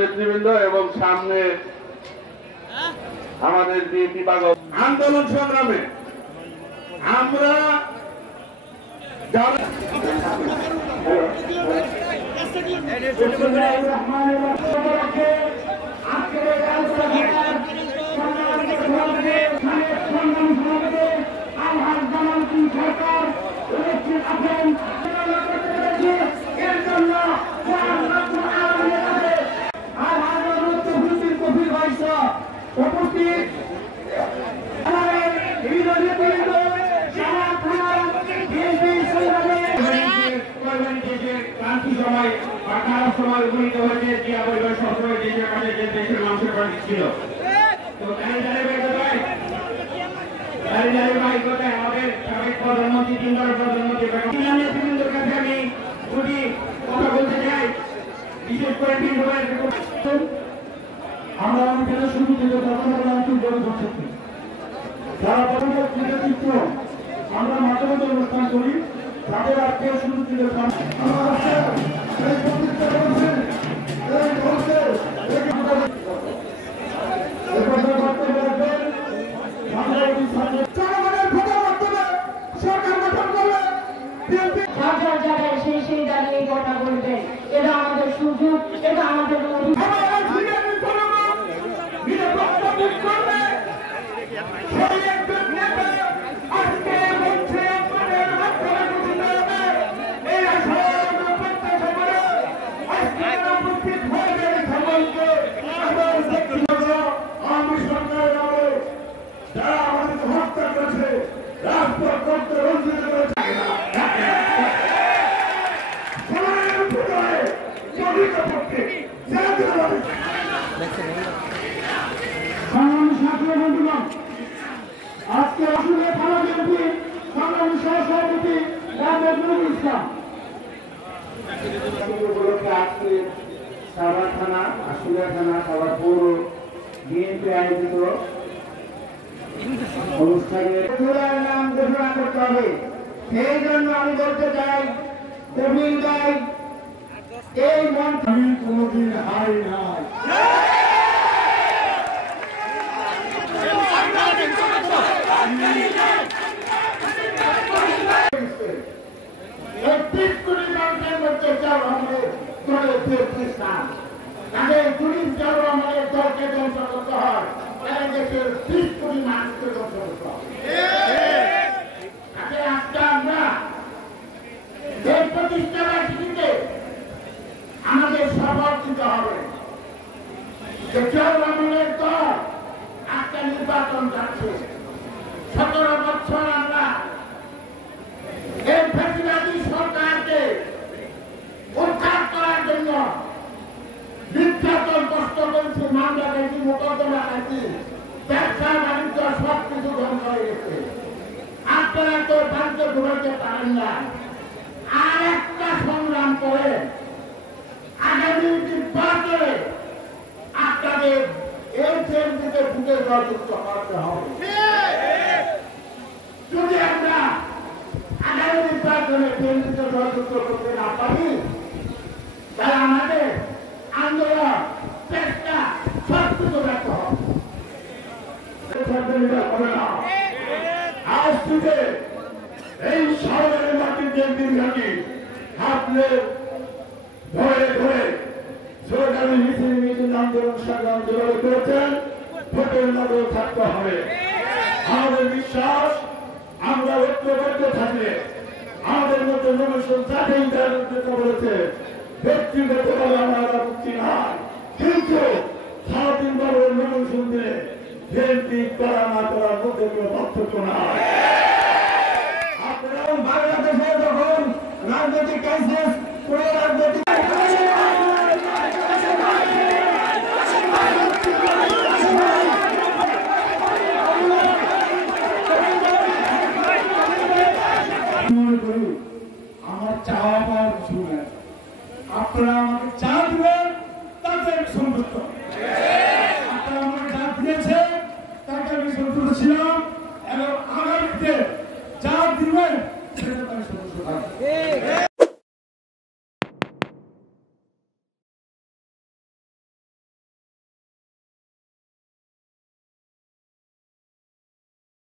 নেতৃবৃন্দ এবং সামনে আমাদের বিএনপি আন্দোলন সংগ্রামে আমরা সময় উপনীত হয়েছে জিয়া পরিবার সবসময় দেশের কাছে যে দেশের মানুষের পাশে ছিল। তো ভাই কোথায় আমাদের সাবেক প্রধানমন্ত্রী তিনবার প্রধানমন্ত্রী নেতৃবৃন্দের কাছে আমি দুটি কথা বলতে চাই, বিশেষ করে আমরা আমাদের শুরু থেকে যারা চিত্র আমরা মাঝে মাঝে অনুষ্ঠান করি তাদের আজকে শুরু থেকে সেই দাঁড়িয়ে কথা বলবেন, এটা আমাদের সুযোগ, এটা আমাদের আজকে আসলে থানা বিএনপি সংগ্রামী সহসভাপতি নজরুল ইসলাম উপলক্ষে আজকে সাভার থানা, আশুলিয়া থানা, সাভার পৌর বিএনপি আয়োজিত অনুষ্ঠানে নাম ঘোষণা করতে হবে। সেই জন্য আমি বলতে চাই, কবির ভাই এই মঞ্চ আমি কোনদিন হাই নাই। আমাদের শপথ দিতে হবে যে চৌরামনের দল একটা নির্বাচন যাচ্ছে। 17 বছর আমরা এই ফ্যাসিবাদী সরকারকে উদ্ধার করার জন্য নির্যাতন কষ্ট করেছি, মামলা করেছি, মোকদ্দমা করেছি, ব্যবসা বাণিজ্য সবকিছু ধ্বংস হয়ে গেছে। আপনারা তো বাড়িতে ঘুরাইতে পারেন না। আর একটা সংগ্রাম করে আগামী নির্বাচনে আপনাদের এই ট্রেনটিতে ঢুকে জয়যুক্ত করতে হবে। যদি আমরা আগামী নির্বাচনে ট্রেনটিতে জয়যুক্ত করতে না পারি, তাহলে আমাদের আন্দোলন চেষ্টা সবকিছু ব্যর্থ হবে না। আজ থেকে এই শহরের মাটিতে দীর্ঘাটি হাতলে ধরে ধরে সরকারি মিছিল আন্দোলন সংগ্রাম যেভাবে করেছেন, ভোটের নজর থাকতে হবে। আমাদের বিশ্বাস, আমরা ঐক্যবদ্ধ থাকলে আমাদের মধ্যে মানুষের যাকেই বলেছে ব্যক্তিগতভাবে আমরা মুক্তি নাই, কিন্তু স্বাধীনভাবে মানুষ শুনতে বিএনপি করা না করার মধ্যে কোনো পার্থক্য নাই। আপনারা বাংলাদেশে যখন রাজনৈতিক ক্রাইসিস পুরো রাজনৈতিক আমার চাওয়া পাওয়া শুনেন, আপনারা